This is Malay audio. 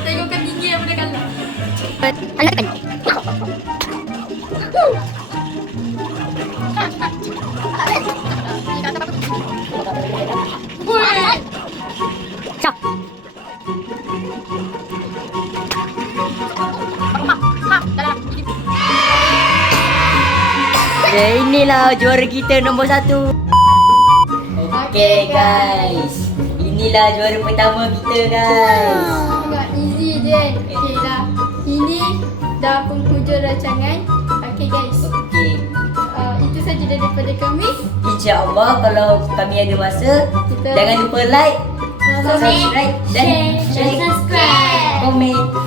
Tengokkan gigi yang boleh kalah. Alatkan. Siap. Ya, inilah juara kita nombor 1. Okay guys, inilah juara pertama kita guys. Enggak easy je. Okay dah. Ini dah penghujung rancangan. Okay guys. Okay, Itu saja daripada kami. InsyaAllah kalau kami ada masa, Kita jangan lupa like, comment, subscribe dan share, subscribe. komen.